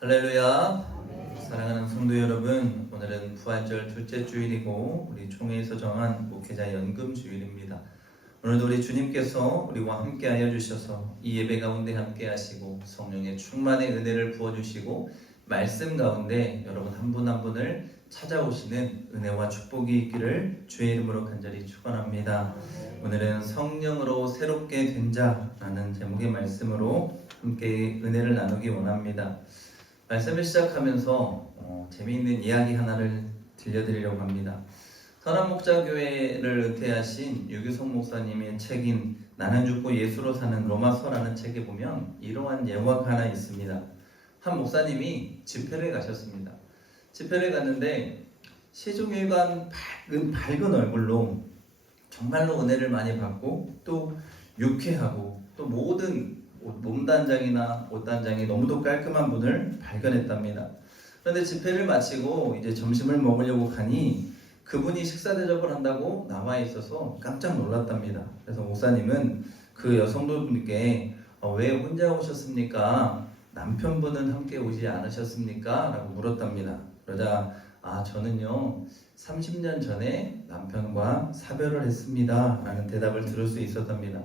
할렐루야. 사랑하는 성도 여러분, 오늘은 부활절 둘째 주일이고 우리 총회에서 정한 목회자 연금 주일입니다. 오늘도 우리 주님께서 우리와 함께하여 주셔서 이 예배 가운데 함께하시고 성령의 충만의 은혜를 부어주시고 말씀 가운데 여러분 한 분 한 분을 찾아오시는 은혜와 축복이 있기를 주의 이름으로 간절히 축원합니다. 오늘은 성령으로 새롭게 된 자라는 제목의 말씀으로 함께 은혜를 나누기 원합니다. 말씀을 시작하면서 재미있는 이야기 하나를 들려드리려고 합니다. 선한목자교회를 은퇴하신 유규성 목사님의 책인 나는 죽고 예수로 사는 로마서라는 책에 보면 이러한 예화가 하나 있습니다. 한 목사님이 집회를 가셨습니다. 집회를 갔는데 시종일관 밝은 얼굴로 정말로 은혜를 많이 받고 또 유쾌하고 또 모든 몸단장이나 옷단장이 너무도 깔끔한 분을 발견했답니다. 그런데 집회를 마치고 이제 점심을 먹으려고 가니 그분이 식사 대접을 한다고 나와 있어서 깜짝 놀랐답니다. 그래서 목사님은 그 여성분께 왜 혼자 오셨습니까? 남편분은 함께 오지 않으셨습니까? 라고 물었답니다. 그러자 저는요 30년 전에 남편과 사별을 했습니다 라는 대답을 들을 수 있었답니다.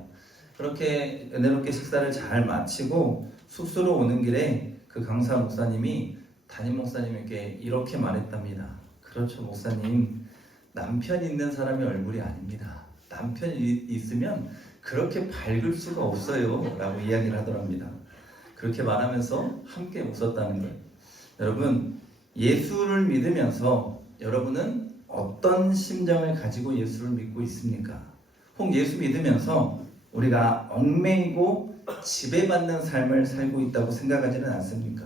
그렇게 은혜롭게 식사를 잘 마치고 숙소로 오는 길에 그 강사 목사님이 담임 목사님에게 이렇게 말했답니다. 그렇죠 목사님, 남편 있는 사람의 얼굴이 아닙니다. 남편이 있으면 그렇게 밝을 수가 없어요 라고 이야기를 하더랍니다. 그렇게 말하면서 함께 웃었다는 거예요. 여러분, 예수를 믿으면서 여러분은 어떤 심정을 가지고 예수를 믿고 있습니까? 혹 예수 믿으면서 우리가 얽매이고 지배받는 삶을 살고 있다고 생각하지는 않습니까?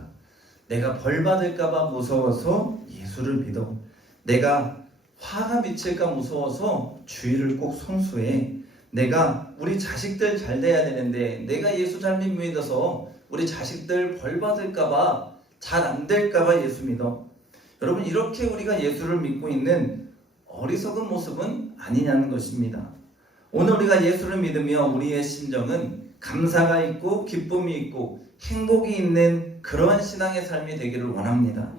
내가 벌 받을까봐 무서워서 예수를 믿어. 내가 화가 미칠까 무서워서 주의를 꼭 성수해. 내가 우리 자식들 잘 돼야 되는데 내가 예수 잘못 믿어서 우리 자식들 벌 받을까봐 잘 안 될까봐 예수 믿어. 여러분, 이렇게 우리가 예수를 믿고 있는 어리석은 모습은 아니냐는 것입니다. 오늘 우리가 예수를 믿으며 우리의 심정은 감사가 있고 기쁨이 있고 행복이 있는 그러한 신앙의 삶이 되기를 원합니다.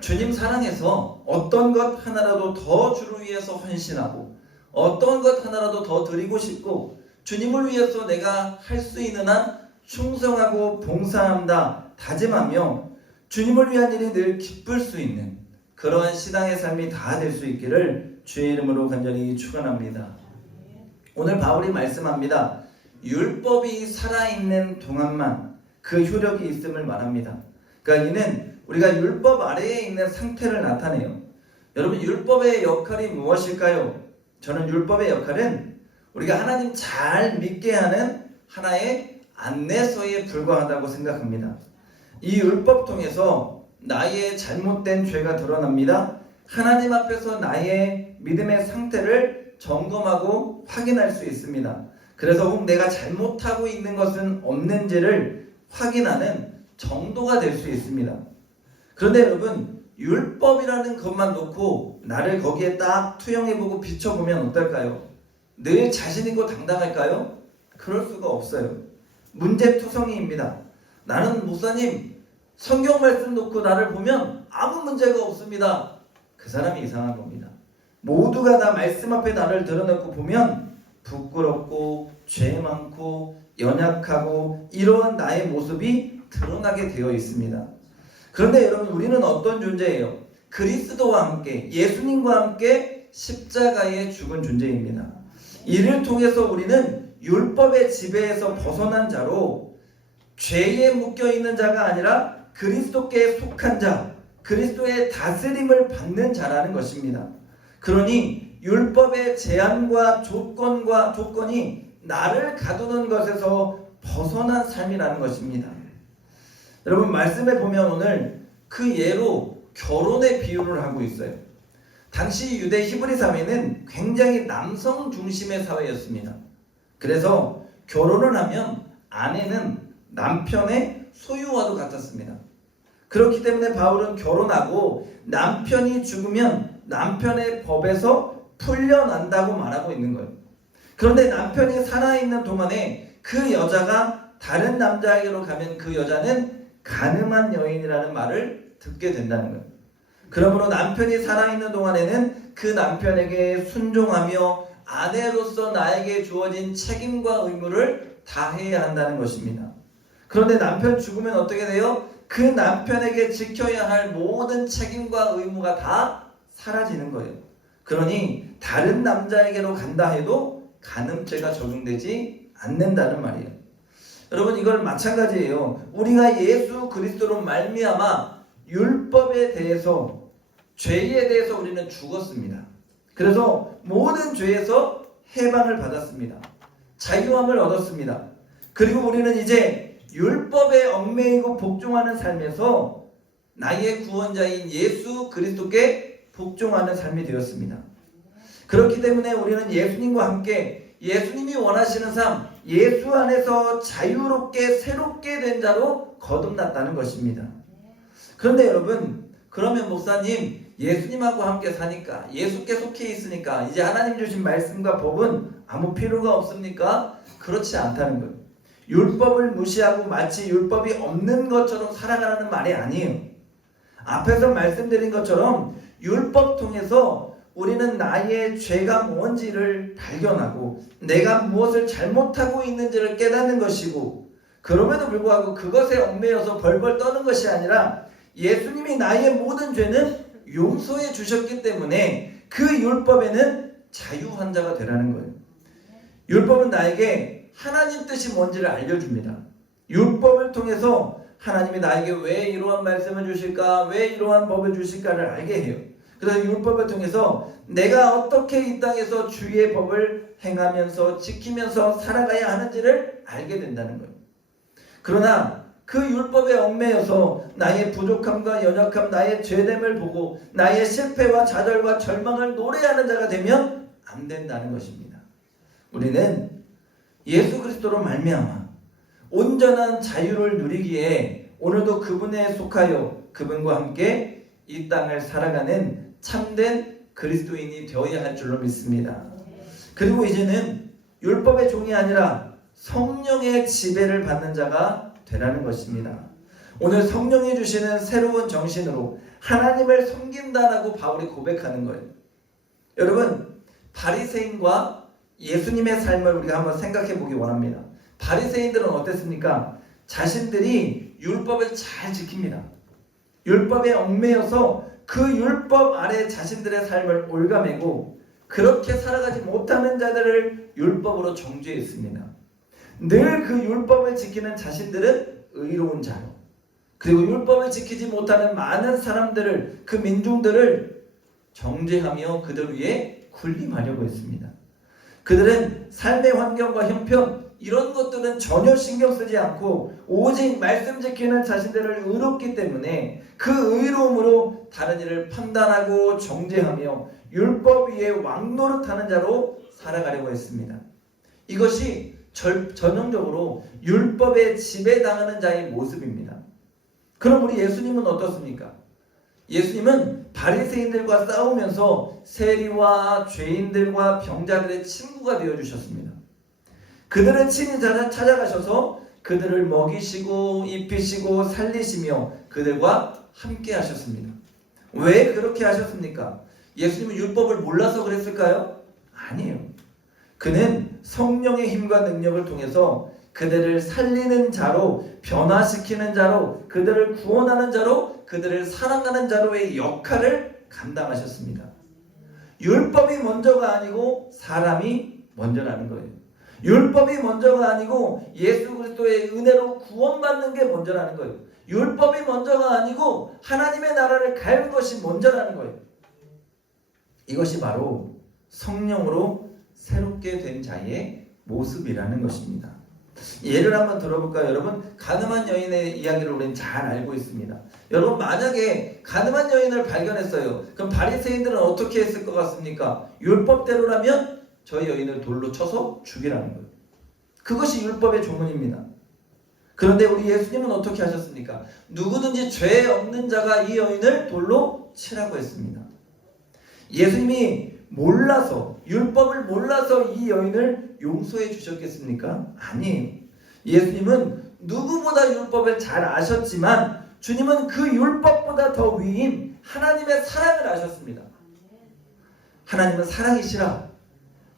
주님 사랑해서 어떤 것 하나라도 더 주를 위해서 헌신하고 어떤 것 하나라도 더 드리고 싶고 주님을 위해서 내가 할 수 있는 한 충성하고 봉사한다 다짐하며 주님을 위한 일이 늘 기쁠 수 있는 그러한 신앙의 삶이 다 될 수 있기를 주의 이름으로 간절히 축원합니다. 오늘 바울이 말씀합니다. 율법이 살아있는 동안만 그 효력이 있음을 말합니다. 그러니까 이는 우리가 율법 아래에 있는 상태를 나타내요. 여러분, 율법의 역할이 무엇일까요? 저는 율법의 역할은 우리가 하나님 잘 믿게 하는 하나의 안내서에 불과하다고 생각합니다. 이 율법 통해서 나의 잘못된 죄가 드러납니다. 하나님 앞에서 나의 믿음의 상태를 점검하고 확인할 수 있습니다. 그래서 혹 내가 잘못하고 있는 것은 없는지를 확인하는 정도가 될 수 있습니다. 그런데 여러분, 율법이라는 것만 놓고 나를 거기에 딱 투영해보고 비춰보면 어떨까요? 늘 자신있고 당당할까요? 그럴 수가 없어요. 문제투성이입니다. 나는 목사님 성경 말씀 놓고 나를 보면 아무 문제가 없습니다. 그 사람이 이상한 겁니다. 모두가 다 말씀 앞에 나를 드러내고 보면 부끄럽고 죄 많고 연약하고 이러한 나의 모습이 드러나게 되어 있습니다. 그런데 여러분, 우리는 어떤 존재예요? 그리스도와 함께 예수님과 함께 십자가에 죽은 존재입니다. 이를 통해서 우리는 율법의 지배에서 벗어난 자로 죄에 묶여있는 자가 아니라 그리스도께 속한 자, 그리스도의 다스림을 받는 자라는 것입니다. 그러니 율법의 제한과 조건이 나를 가두는 것에서 벗어난 삶이라는 것입니다. 여러분, 말씀에 보면 오늘 그 예로 결혼의 비유를 하고 있어요. 당시 유대 히브리 사회는 굉장히 남성 중심의 사회였습니다. 그래서 결혼을 하면 아내는 남편의 소유와도 같았습니다. 그렇기 때문에 바울은 결혼하고 남편이 죽으면 남편의 법에서 풀려난다고 말하고 있는 거예요. 그런데 남편이 살아있는 동안에 그 여자가 다른 남자에게로 가면 그 여자는 가늠한 여인이라는 말을 듣게 된다는 거예요. 그러므로 남편이 살아있는 동안에는 그 남편에게 순종하며 아내로서 나에게 주어진 책임과 의무를 다해야 한다는 것입니다. 그런데 남편 죽으면 어떻게 돼요? 그 남편에게 지켜야 할 모든 책임과 의무가 다 사라지는 거예요. 그러니 다른 남자에게로 간다 해도 간음죄가 적용되지 않는다는 말이에요. 여러분, 이걸 마찬가지예요. 우리가 예수 그리스도로 말미암아 율법에 대해서, 죄에 대해서 우리는 죽었습니다. 그래서 모든 죄에서 해방을 받았습니다. 자유함을 얻었습니다. 그리고 우리는 이제 율법에 얽매이고 복종하는 삶에서 나의 구원자인 예수 그리스도께 복종하는 삶이 되었습니다. 그렇기 때문에 우리는 예수님과 함께 예수님이 원하시는 삶, 예수 안에서 자유롭게 새롭게 된 자로 거듭났다는 것입니다. 그런데 여러분, 그러면 목사님, 예수님하고 함께 사니까, 예수께 속해 있으니까 이제 하나님 주신 말씀과 법은 아무 필요가 없습니까? 그렇지 않다는 거예요. 율법을 무시하고 마치 율법이 없는 것처럼 살아가라는 말이 아니에요. 앞에서 말씀드린 것처럼 율법 통해서 우리는 나의 죄가 뭔지를 발견하고 내가 무엇을 잘못하고 있는지를 깨닫는 것이고, 그럼에도 불구하고 그것에 얽매여서 벌벌 떠는 것이 아니라 예수님이 나의 모든 죄는 용서해 주셨기 때문에 그 율법에는 자유한 자가 되라는 거예요. 율법은 나에게 하나님 뜻이 뭔지를 알려줍니다. 율법을 통해서 하나님이 나에게 왜 이러한 말씀을 주실까, 왜 이러한 법을 주실까를 알게 해요. 그래서 율법을 통해서 내가 어떻게 이 땅에서 주의 법을 행하면서 지키면서 살아가야 하는지를 알게 된다는 거예요. 그러나 그 율법에 얽매여서 나의 부족함과 연약함, 나의 죄됨을 보고 나의 실패와 좌절과 절망을 노래하는 자가 되면 안 된다는 것입니다. 우리는 예수 그리스도로 말미암아 온전한 자유를 누리기에 오늘도 그분에 속하여 그분과 함께 이 땅을 살아가는 참된 그리스도인이 되어야 할 줄로 믿습니다. 그리고 이제는 율법의 종이 아니라 성령의 지배를 받는 자가 되라는 것입니다. 오늘 성령이 주시는 새로운 정신으로 하나님을 섬긴다라고 바울이 고백하는 거예요. 여러분, 바리새인과 예수님의 삶을 우리가 한번 생각해 보기 원합니다. 바리새인들은 어땠습니까? 자신들이 율법을 잘 지킵니다. 율법에 얽매여서 그 율법 아래 자신들의 삶을 올가매고 그렇게 살아가지 못하는 자들을 율법으로 정죄했습니다. 늘 그 율법을 지키는 자신들은 의로운 자로, 그리고 율법을 지키지 못하는 많은 사람들을, 그 민중들을 정죄하며 그들 위에 군림하려고 했습니다. 그들은 삶의 환경과 형편 이런 것들은 전혀 신경 쓰지 않고 오직 말씀 지키는 자신들을 의롭기 때문에 그 의로움으로 다른 이를 판단하고 정죄하며 율법 위에 왕노릇하는 자로 살아가려고 했습니다. 이것이 전형적으로 율법에 지배당하는 자의 모습입니다. 그럼 우리 예수님은 어떻습니까? 예수님은 바리새인들과 싸우면서 세리와 죄인들과 병자들의 친구가 되어주셨습니다. 그들을 친히 찾아가셔서 그들을 먹이시고 입히시고 살리시며 그들과 함께 하셨습니다. 왜 그렇게 하셨습니까? 예수님은 율법을 몰라서 그랬을까요? 아니에요. 그는 성령의 힘과 능력을 통해서 그들을 살리는 자로, 변화시키는 자로, 그들을 구원하는 자로, 그들을 사랑하는 자로의 역할을 감당하셨습니다. 율법이 먼저가 아니고 사람이 먼저라는 거예요. 율법이 먼저가 아니고 예수 그리스도의 은혜로 구원받는 게 먼저라는 거예요. 율법이 먼저가 아니고 하나님의 나라를 가는 것이 먼저라는 거예요. 이것이 바로 성령으로 새롭게 된 자의 모습이라는 것입니다. 예를 한번 들어볼까요? 여러분, 가늠한 여인의 이야기를 우리는 잘 알고 있습니다. 여러분, 만약에 가늠한 여인을 발견했어요. 그럼 바리새인들은 어떻게 했을 것 같습니까? 율법대로라면 저 여인을 돌로 쳐서 죽이라는 거예요. 그것이 율법의 조문입니다. 그런데 우리 예수님은 어떻게 하셨습니까? 누구든지 죄 없는 자가 이 여인을 돌로 치라고 했습니다. 예수님이 몰라서, 율법을 몰라서 이 여인을 용서해 주셨겠습니까? 아니에요. 예수님은 누구보다 율법을 잘 아셨지만 주님은 그 율법보다 더 위인 하나님의 사랑을 아셨습니다. 하나님은 사랑이시라.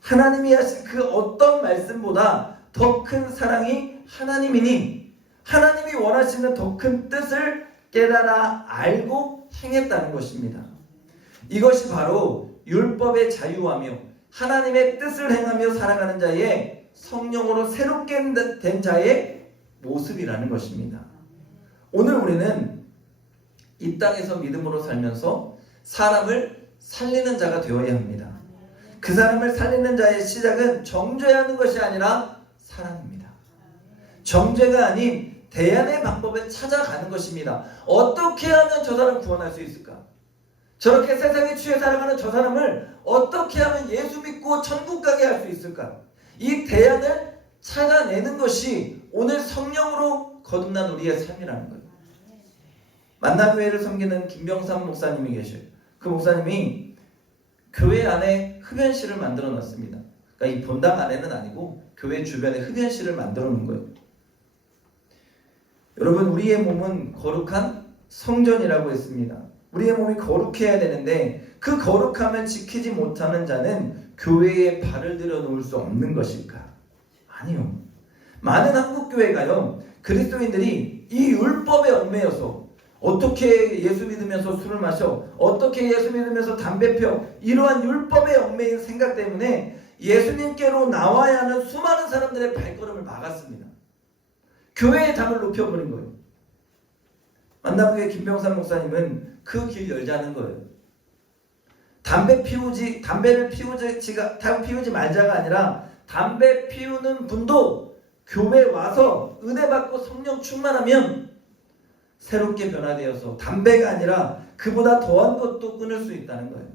하나님이 하신 그 어떤 말씀보다 더 큰 사랑이 하나님이니 하나님이 원하시는 더 큰 뜻을 깨달아 알고 행했다는 것입니다. 이것이 바로 율법의 자유하며 하나님의 뜻을 행하며 살아가는 자의 성령으로 새롭게 된 자의 모습이라는 것입니다. 오늘 우리는 이 땅에서 믿음으로 살면서 사람을 살리는 자가 되어야 합니다. 그 사람을 살리는 자의 시작은 정죄하는 것이 아니라 사랑입니다. 정죄가 아닌 대안의 방법을 찾아가는 것입니다. 어떻게 하면 저 사람 구원할 수 있을까? 저렇게 세상에 취해 살아가는 저 사람을 어떻게 하면 예수 믿고 천국 가게 할 수 있을까? 이 대안을 찾아내는 것이 오늘 성령으로 거듭난 우리의 삶이라는 거예요. 만남교회를 섬기는 김병삼 목사님이 계셔요. 그 목사님이 교회 안에 흡연실을 만들어 놨습니다. 그러니까 이 본당 안에는 아니고 교회 주변에 흡연실을 만들어 놓은 거예요. 여러분, 우리의 몸은 거룩한 성전이라고 했습니다. 우리의 몸이 거룩해야 되는데 그 거룩함을 지키지 못하는 자는 교회에 발을 들여 놓을 수 없는 것일까? 아니요. 많은 한국교회가요, 그리스도인들이 이 율법에 얽매여서 어떻게 예수 믿으면서 술을 마셔, 어떻게 예수 믿으면서 담배 펴, 이러한 율법에 얽매인 생각 때문에 예수님께로 나와야 하는 수많은 사람들의 발걸음을 막았습니다. 교회의 담을 높여버린 거예요. 만남교회 김병삼 목사님은 그 길 열자는 거예요. 담배를 피우지 말자가 아니라 담배 피우는 분도 교회 와서 은혜 받고 성령 충만하면 새롭게 변화되어서 담배가 아니라 그보다 더한 것도 끊을 수 있다는 거예요.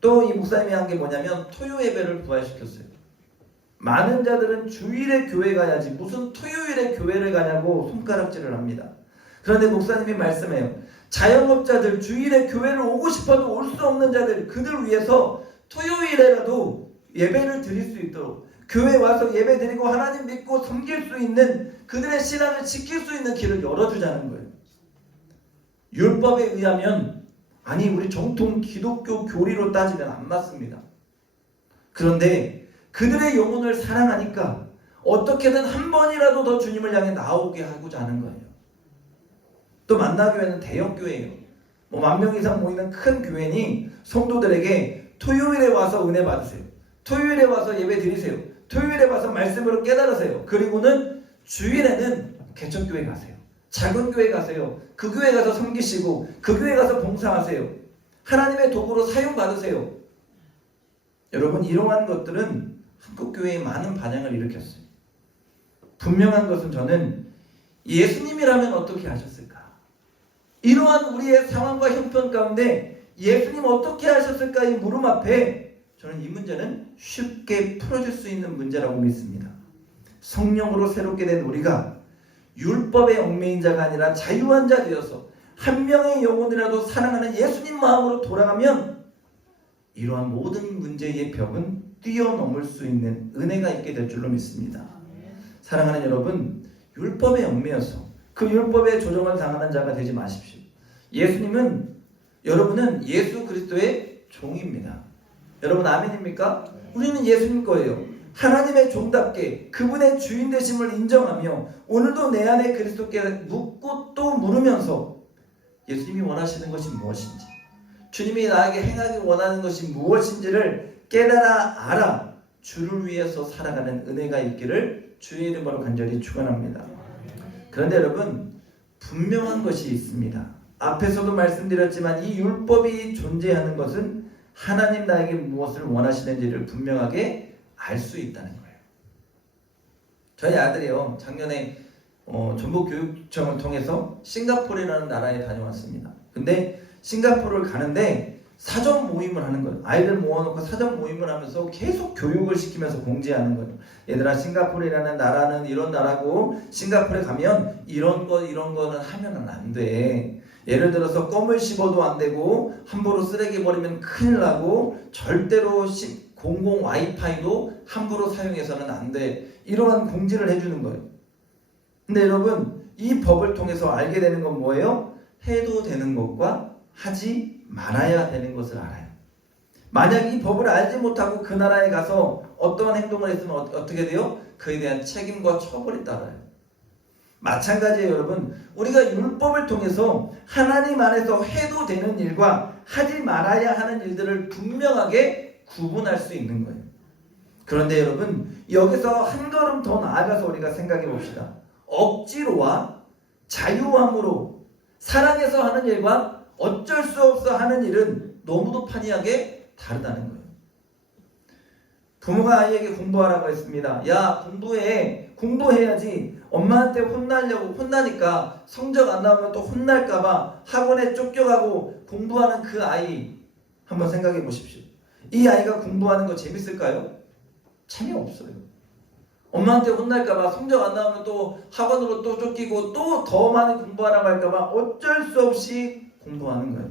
또 이 목사님이 한 게 뭐냐면 토요 예배를 부활시켰어요. 많은 자들은 주일에 교회 가야지 무슨 토요일에 교회를 가냐고 손가락질을 합니다. 그런데 목사님이 말씀해요. 자영업자들, 주일에 교회를 오고 싶어도 올 수 없는 자들, 그들 위해서 토요일에라도 예배를 드릴 수 있도록 교회 와서 예배 드리고 하나님 믿고 섬길 수 있는 그들의 신앙을 지킬 수 있는 길을 열어주자는 거예요. 율법에 의하면 아니 우리 정통 기독교 교리로 따지면 안 맞습니다. 그런데 그들의 영혼을 사랑하니까 어떻게든 한 번이라도 더 주님을 향해 나오게 하고자 하는 거예요. 또 만나교회는 대형교회예요. 10,000명 이상 모이는 큰 교회니 성도들에게 토요일에 와서 은혜 받으세요. 토요일에 와서 예배 드리세요. 토요일에 와서 말씀으로 깨달으세요. 그리고는 주일에는 개척교회 가세요. 작은 교회 가세요. 그 교회 가서 섬기시고 그 교회 가서 봉사하세요. 하나님의 도구로 사용받으세요. 여러분, 이러한 것들은 한국교회에 많은 반향을 일으켰어요. 분명한 것은 저는 예수님이라면 어떻게 하셨을까? 이러한 우리의 상황과 형편 가운데 예수님 어떻게 하셨을까? 이 물음 앞에 저는 이 문제는 쉽게 풀어줄 수 있는 문제라고 믿습니다. 성령으로 새롭게 된 우리가 율법의 얽매인 자가 아니라 자유한 자 되어서 한 명의 영혼이라도 사랑하는 예수님 마음으로 돌아가면 이러한 모든 문제의 벽은 뛰어넘을 수 있는 은혜가 있게 될 줄로 믿습니다. 사랑하는 여러분, 율법에 얽매여서 그 율법에 조정을 당하는 자가 되지 마십시오. 여러분은 예수 그리스도의 종입니다. 여러분 아멘입니까? 우리는 예수님 거예요. 하나님의 종답게 그분의 주인 되심을 인정하며 오늘도 내 안에 그리스도께 묻고 또 물으면서 예수님이 원하시는 것이 무엇인지, 주님이 나에게 행하기 원하는 것이 무엇인지를 깨달아 알아 주를 위해서 살아가는 은혜가 있기를 주의 이름으로 간절히 축원합니다. 그런데 여러분, 분명한 것이 있습니다. 앞에서도 말씀드렸지만 이 율법이 존재하는 것은 하나님 나에게 무엇을 원하시는지를 분명하게 알 수 있다는 거예요. 저희 아들이요, 작년에 전북교육청을 통해서 싱가포르라는 나라에 다녀왔습니다. 근데 싱가포르를 가는데 사전 모임을 하는 거예요. 아이들 모아놓고 사전 모임을 하면서 계속 교육을 시키면서 공지하는 거예요. 얘들아, 싱가포르라는 나라는 이런 나라고 싱가포르에 가면 이런 거는 하면은 안 돼. 예를 들어서 껌을 씹어도 안 되고 함부로 쓰레기 버리면 큰일 나고 절대로 공공 와이파이도 함부로 사용해서는 안 돼. 이러한 공지를 해주는 거예요. 근데 여러분, 이 법을 통해서 알게 되는 건 뭐예요? 해도 되는 것과 하지 말아야 되는 것을 알아요. 만약 이 법을 알지 못하고 그 나라에 가서 어떠한 행동을 했으면 어떻게 돼요? 그에 대한 책임과 처벌이 따라요. 마찬가지예요, 여러분. 우리가 율법을 통해서 하나님 안에서 해도 되는 일과 하지 말아야 하는 일들을 분명하게 구분할 수 있는 거예요. 그런데 여러분, 여기서 한 걸음 더 나아가서 우리가 생각해 봅시다. 억지로와 자유함으로 사랑해서 하는 일과 어쩔 수 없어 하는 일은 너무도 판이하게 다르다는 거예요. 부모가 아이에게 공부하라고 했습니다. 야, 공부해야지. 엄마한테 혼나니까 성적 안 나오면 또 혼날까봐 학원에 쫓겨가고 공부하는 그 아이 한번 생각해 보십시오. 이 아이가 공부하는 거 재밌을까요? 재미없어요. 엄마한테 혼날까봐 성적 안 나오면 또 학원으로 또 쫓기고 또 더 많이 공부하라고 할까봐 어쩔 수 없이 공부하는 거예요.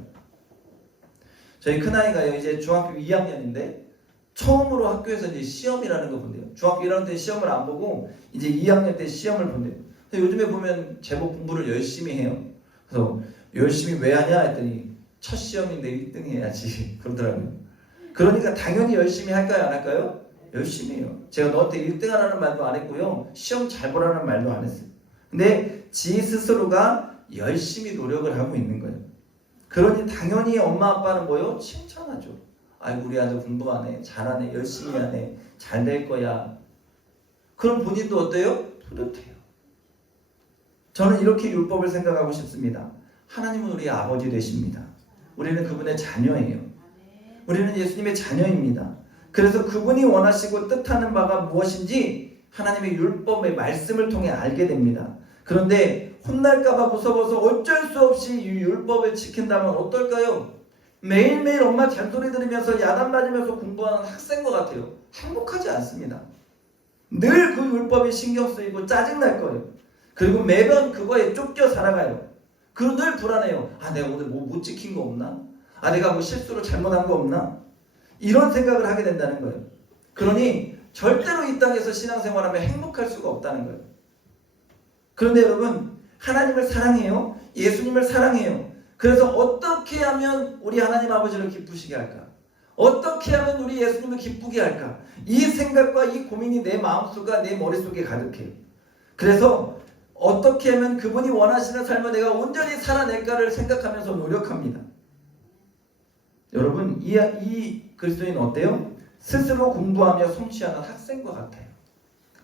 저희 큰아이가요, 이제 중학교 2학년인데 처음으로 학교에서 이제 시험이라는 거 본대요. 중학교 1학년 때 시험을 안 보고 이제 2학년 때 시험을 본대요. 요즘에 보면 제법 공부를 열심히 해요. 그래서 열심히 왜 하냐 했더니 첫 시험인데 1등 해야지 그러더라고요. 그러니까 당연히 열심히 할까요, 안 할까요? 열심히 해요. 제가 너한테 1등 하라는 말도 안 했고요, 시험 잘 보라는 말도 안 했어요. 근데 지 스스로가 열심히 노력을 하고 있는 거예요. 그러니 당연히 엄마 아빠는 뭐요? 칭찬하죠. 아이고, 우리 아들 공부하네, 잘하네, 열심히 하네, 잘 될 거야. 그럼 본인도 어때요? 뿌듯해요. 저는 이렇게 율법을 생각하고 싶습니다. 하나님은 우리 아버지 되십니다. 우리는 그분의 자녀예요. 우리는 예수님의 자녀입니다. 그래서 그분이 원하시고 뜻하는 바가 무엇인지 하나님의 율법의 말씀을 통해 알게 됩니다. 그런데 혼날까봐 무서워서 어쩔 수 없이 이 율법을 지킨다면 어떨까요? 매일매일 엄마 잔소리 들으면서 야단 맞으면서 공부하는 학생과 같아요. 행복하지 않습니다. 늘 그 율법에 신경 쓰이고 짜증날 거예요. 그리고 매번 그거에 쫓겨 살아가요. 그리고 늘 불안해요. 아, 내가 오늘 뭐 못 지킨 거 없나? 아, 내가 뭐 실수로 잘못한 거 없나? 이런 생각을 하게 된다는 거예요. 그러니 절대로 이 땅에서 신앙생활하면 행복할 수가 없다는 거예요. 그런데 여러분, 하나님을 사랑해요. 예수님을 사랑해요. 그래서 어떻게 하면 우리 하나님 아버지를 기쁘시게 할까? 어떻게 하면 우리 예수님을 기쁘게 할까? 이 생각과 이 고민이 내 마음속과 내 머릿속에 가득해요. 그래서 어떻게 하면 그분이 원하시는 삶을 내가 온전히 살아낼까를 생각하면서 노력합니다. 여러분, 이 그리스도인은 어때요? 스스로 공부하며 성취하는 학생과 같아요.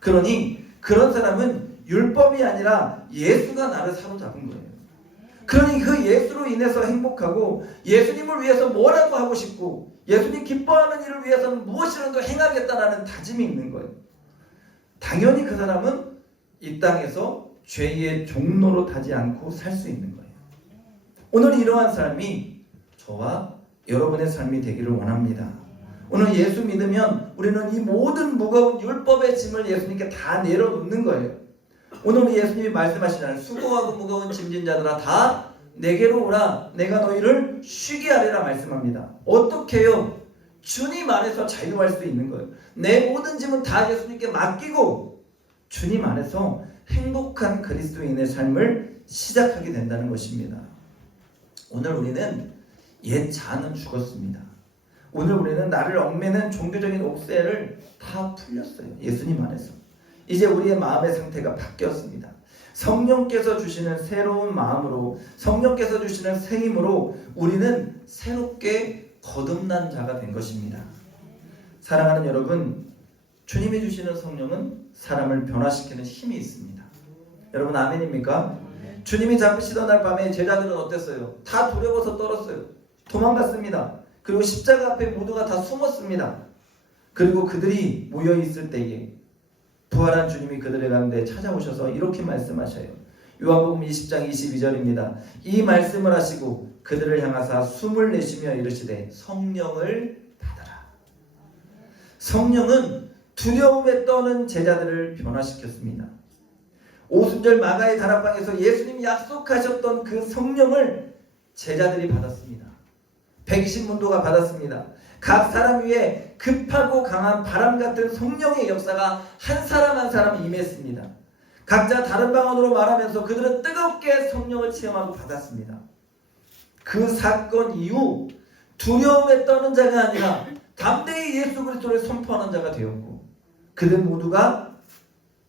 그러니 그런 사람은 율법이 아니라 예수가 나를 사로잡은 거예요. 그러니 그 예수로 인해서 행복하고 예수님을 위해서 뭐라고 하고 싶고 예수님 기뻐하는 일을 위해서는 무엇이라도 행하겠다라는 다짐이 있는 거예요. 당연히 그 사람은 이 땅에서 죄의 종로로 타지 않고 살 수 있는 거예요. 오늘 이러한 삶이 저와 여러분의 삶이 되기를 원합니다. 오늘 예수 믿으면 우리는 이 모든 무거운 율법의 짐을 예수님께 다 내려놓는 거예요. 오늘 예수님이 말씀하시잖아요. 수고하고 무거운 짐진 자들아 다 내게로 오라. 내가 너희를 쉬게 하리라 말씀합니다. 어떻게 해요? 주님 안에서 자유할 수 있는 거예요. 내 모든 짐은 다 예수님께 맡기고 주님 안에서 행복한 그리스도인의 삶을 시작하게 된다는 것입니다. 오늘 우리는 옛 자는 죽었습니다. 오늘 우리는 나를 얽매는 종교적인 옥새를 다 풀렸어요. 예수님 안에서. 이제 우리의 마음의 상태가 바뀌었습니다. 성령께서 주시는 새로운 마음으로, 성령께서 주시는 새 힘으로 우리는 새롭게 거듭난 자가 된 것입니다. 사랑하는 여러분, 주님이 주시는 성령은 사람을 변화시키는 힘이 있습니다. 여러분 아멘입니까? 주님이 잡으시던 날 밤에 제자들은 어땠어요? 다 두려워서 떨었어요. 도망갔습니다. 그리고 십자가 앞에 모두가 다 숨었습니다. 그리고 그들이 모여있을 때에 부활한 주님이 그들의 가운데 찾아오셔서 이렇게 말씀하셔요. 요한복음 20장 22절입니다. 이 말씀을 하시고 그들을 향하사 숨을 내쉬며 이르시되 성령을 받아라. 성령은 두려움에 떠는 제자들을 변화시켰습니다. 오순절 마가의 다락방에서 예수님이 약속하셨던 그 성령을 제자들이 받았습니다. 120문도가 받았습니다. 각 사람 위에 급하고 강한 바람 같은 성령의 역사가 한 사람 한 사람 임했습니다. 각자 다른 방언으로 말하면서 그들은 뜨겁게 성령을 체험하고 받았습니다. 그 사건 이후 두려움에 떠는 자가 아니라 담대히 예수 그리스도를 선포하는 자가 되었고, 그들 모두가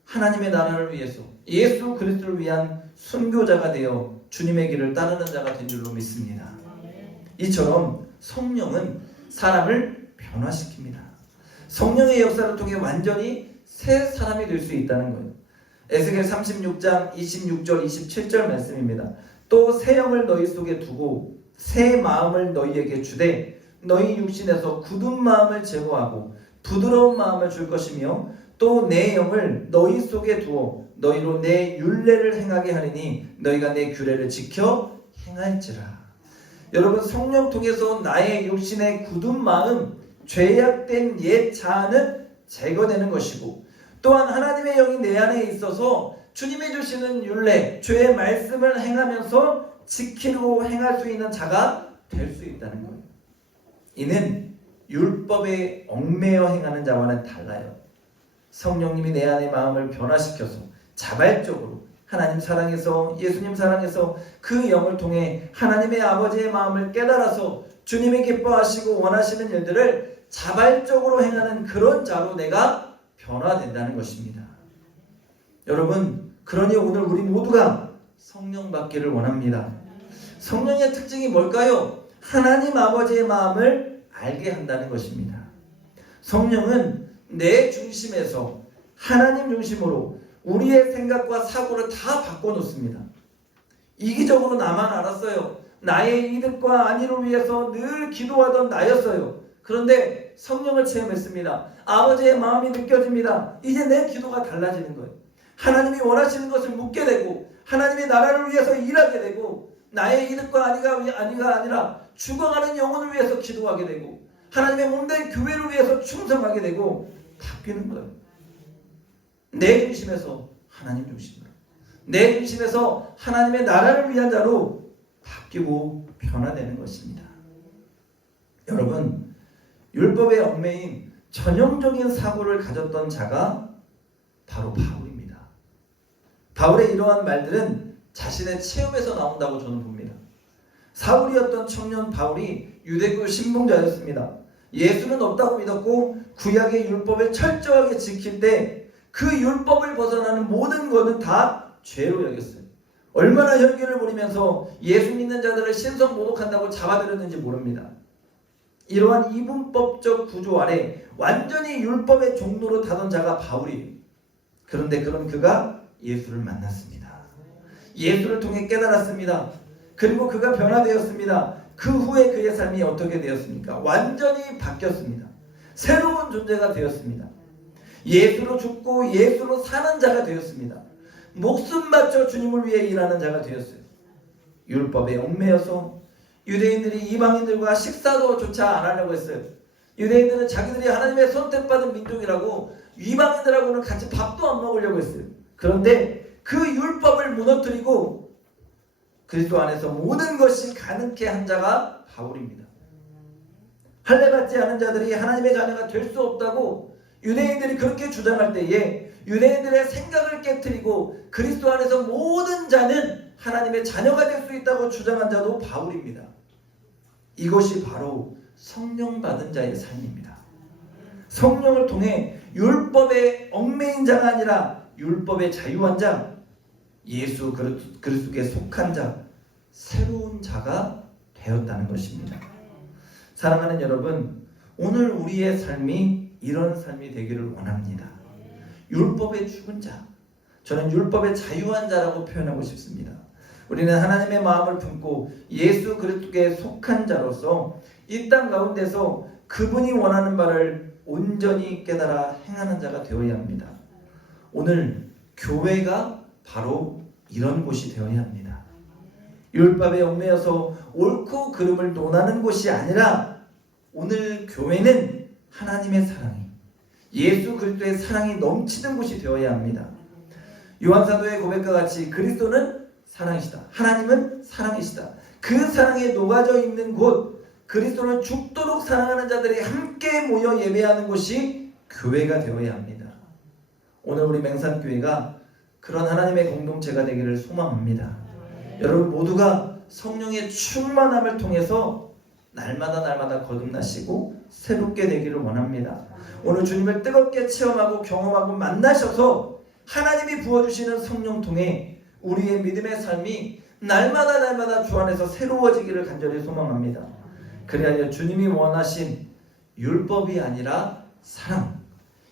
하나님의 나라를 위해서 예수 그리스도를 위한 순교자가 되어 주님의 길을 따르는 자가 된 줄로 믿습니다. 이처럼 성령은 사람을 변화시킵니다. 성령의 역사를 통해 완전히 새 사람이 될 수 있다는 거예요. 에스겔 36장 26절 27절 말씀입니다. 또 새 영을 너희 속에 두고 새 마음을 너희에게 주되 너희 육신에서 굳은 마음을 제거하고 부드러운 마음을 줄 것이며 또 내 영을 너희 속에 두어 너희로 내 율례를 행하게 하리니 너희가 내 규례를 지켜 행할지라. 여러분, 성령 통해서 나의 육신의 굳은 마음, 죄악된 옛 자아는 제거되는 것이고, 또한 하나님의 영이 내 안에 있어서 주님이 주시는 율례, 죄의 말씀을 행하면서 지키고 행할 수 있는 자가 될 수 있다는 거예요. 이는 율법에 얽매여 행하는 자와는 달라요. 성령님이 내 안의 마음을 변화시켜서 자발적으로 하나님 사랑해서, 예수님 사랑해서 그 영을 통해 하나님의 아버지의 마음을 깨달아서 주님이 기뻐하시고 원하시는 일들을 자발적으로 행하는 그런 자로 내가 변화된다는 것입니다. 여러분, 그러니 오늘 우리 모두가 성령 받기를 원합니다. 성령의 특징이 뭘까요? 하나님 아버지의 마음을 알게 한다는 것입니다. 성령은 내 중심에서 하나님 중심으로 우리의 생각과 사고를 다 바꿔놓습니다. 이기적으로 나만 알았어요. 나의 이득과 안위를 위해서 늘 기도하던 나였어요. 그런데 성령을 체험했습니다. 아버지의 마음이 느껴집니다. 이제 내 기도가 달라지는 거예요. 하나님이 원하시는 것을 묻게 되고 하나님의 나라를 위해서 일하게 되고 나의 이득과 안위가 아니라 죽어가는 영혼을 위해서 기도하게 되고 하나님의 몸된 교회를 위해서 충성하게 되고 바뀌는 거예요. 내 중심에서 하나님 중심으로, 내 중심에서 하나님의 나라를 위한 자로 바뀌고 변화되는 것입니다. 여러분, 율법의 얽매인 전형적인 사고를 가졌던 자가 바로 바울입니다. 바울의 이러한 말들은 자신의 체험에서 나온다고 저는 봅니다. 사울이었던 청년 바울이 유대교 신봉자였습니다. 예수는 없다고 믿었고 구약의 율법을 철저하게 지킬 때 그 율법을 벗어나는 모든 것은 다 죄로 여겼어요. 얼마나 혈기를 부리면서 예수 믿는 자들을 신성 모독한다고 잡아들였는지 모릅니다. 이러한 이분법적 구조 아래 완전히 율법의 종로로 타던 자가 바울이에요. 그런데 그런 그가 예수를 만났습니다. 예수를 통해 깨달았습니다. 그리고 그가 변화되었습니다. 그 후에 그의 삶이 어떻게 되었습니까? 완전히 바뀌었습니다. 새로운 존재가 되었습니다. 예수로 죽고 예수로 사는 자가 되었습니다. 목숨 바쳐 주님을 위해 일하는 자가 되었어요. 율법에 얽매여서 유대인들이 이방인들과 식사도 조차 안 하려고 했어요. 유대인들은 자기들이 하나님의 선택받은 민족이라고 이방인들하고는 같이 밥도 안 먹으려고 했어요. 그런데 그 율법을 무너뜨리고 그리스도 안에서 모든 것이 가능케 한 자가 바울입니다. 할례받지 않은 자들이 하나님의 자녀가 될 수 없다고 유대인들이 그렇게 주장할 때에 유대인들의 생각을 깨트리고 그리스도 안에서 모든 자는 하나님의 자녀가 될 수 있다고 주장한 자도 바울입니다. 이것이 바로 성령 받은 자의 삶입니다. 성령을 통해 율법의 얽매인 자가 아니라 율법의 자유한 자, 예수 그리스도께 속한 자, 새로운 자가 되었다는 것입니다. 사랑하는 여러분, 오늘 우리의 삶이 이런 삶이 되기를 원합니다. 율법의 죽은 자, 저는 율법의 자유한 자라고 표현하고 싶습니다. 우리는 하나님의 마음을 품고 예수 그리스도께 속한 자로서 이 땅 가운데서 그분이 원하는 바를 온전히 깨달아 행하는 자가 되어야 합니다. 오늘 교회가 바로 이런 곳이 되어야 합니다. 율법에 얽매여서 옳고 그름을 논하는 곳이 아니라 오늘 교회는 하나님의 사랑이, 예수 그리스도의 사랑이 넘치는 곳이 되어야 합니다. 요한사도의 고백과 같이 그리스도는 사랑이시다. 하나님은 사랑이시다. 그 사랑에 녹아져 있는 곳, 그리스도를 죽도록 사랑하는 자들이 함께 모여 예배하는 곳이 교회가 되어야 합니다. 오늘 우리 맹산교회가 그런 하나님의 공동체가 되기를 소망합니다. 여러분 모두가 성령의 충만함을 통해서 날마다 거듭나시고 새롭게 되기를 원합니다. 오늘 주님을 뜨겁게 체험하고 경험하고 만나셔서 하나님이 부어주시는 성령 통해 우리의 믿음의 삶이 날마다 주 안에서 새로워지기를 간절히 소망합니다. 그래야 주님이 원하신 율법이 아니라 사랑,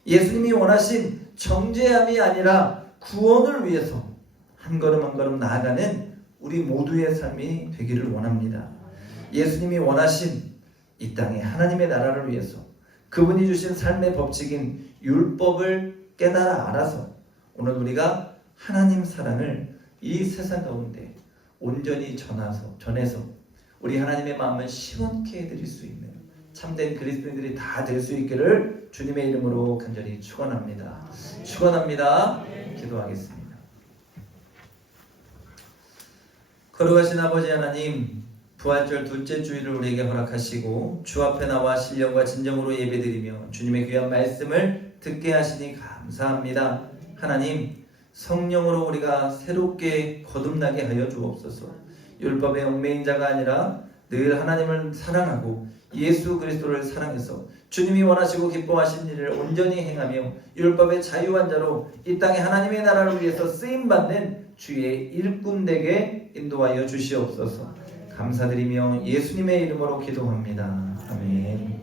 예수님이 원하신 정죄함이 아니라 구원을 위해서 한 걸음 나아가는 우리 모두의 삶이 되기를 원합니다. 예수님이 원하신 이 땅에 하나님의 나라를 위해서 그분이 주신 삶의 법칙인 율법을 깨달아 알아서 오늘 우리가 하나님 사랑을 이 세상 가운데 온전히 전해서 우리 하나님의 마음을 시원케 해드릴 수 있는 참된 그리스도인들이 다 될 수 있기를 주님의 이름으로 간절히 축원합니다. 기도하겠습니다. 거룩하신 아버지 하나님, 부활절 둘째 주일을 우리에게 허락하시고 주 앞에 나와 신령과 진정으로 예배드리며 주님의 귀한 말씀을 듣게 하시니 감사합니다. 하나님, 성령으로 우리가 새롭게 거듭나게 하여 주옵소서. 율법의 얽매인 자가 아니라 늘 하나님을 사랑하고 예수 그리스도를 사랑해서 주님이 원하시고 기뻐하신 일을 온전히 행하며 율법의 자유한 자로 이 땅에 하나님의 나라를 위해서 쓰임받는 주의 일꾼 되게 인도하여 주시옵소서. 감사드리며 예수님의 이름으로 기도합니다. 아멘.